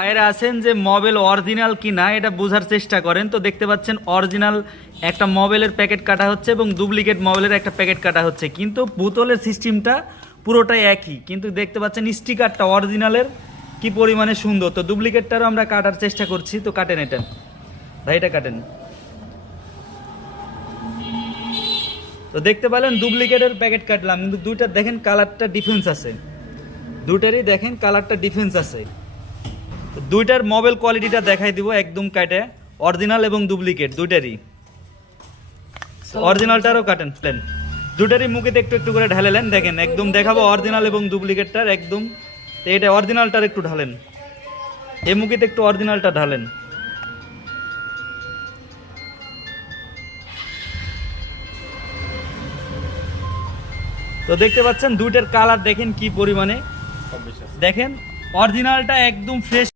ভাইরা আছেন যে মোবাইল অরিজিনাল কিনা এটা বোঝার চেষ্টা করেন। তো দেখতে পাচ্ছেন অরিজিনাল একটা মোবাইলের প্যাকেট কাটা হচ্ছে এবং ডুপ্লিকেট মোবাইলের একটা প্যাকেট কাটা হচ্ছে, কিন্তু বোতলের সিস্টেমটা পুরোটাই একই। কিন্তু দেখতে পাচ্ছেন স্টিকারটা অরিজিনালের কি পরিমাণে সুন্দর। তো ডুপ্লিকেটটারও আমরা কাটার চেষ্টা করছি। তো কাটেন এটা ভাই, এটা কাটেন। তো দেখতে পেলেন ডুপ্লিকেটের প্যাকেট কাটলাম, কিন্তু দুইটার দেখেন কালারটা ডিফারেন্স আছে, দুইটারই দেখেন কালারটা ডিফারেন্স আছে। দুইটার মোবাইল কোয়ালিটিটা দেখাই দিব একদম কাটে, অরিজিনাল এবং ডুপ্লিকেট দুইটারই। অরিজিনালটারও কাটেন প্লেন, দুইটারই মুখেতে একটু একটু করে ঢালেলেন, দেখেন একদম দেখাবো অরিজিনাল এবং ডুপ্লিকেটটার একদম। তো এটা অরিজিনালটার একটু ঢালেন, এই মুখেতে একটু অরিজিনালটা ঢালেন। তো দেখতে পাচ্ছেন দুইটার কালার দেখেন কি পরিমাণে, দেখেন অরিজিনালটা একদম ফ্রেশ।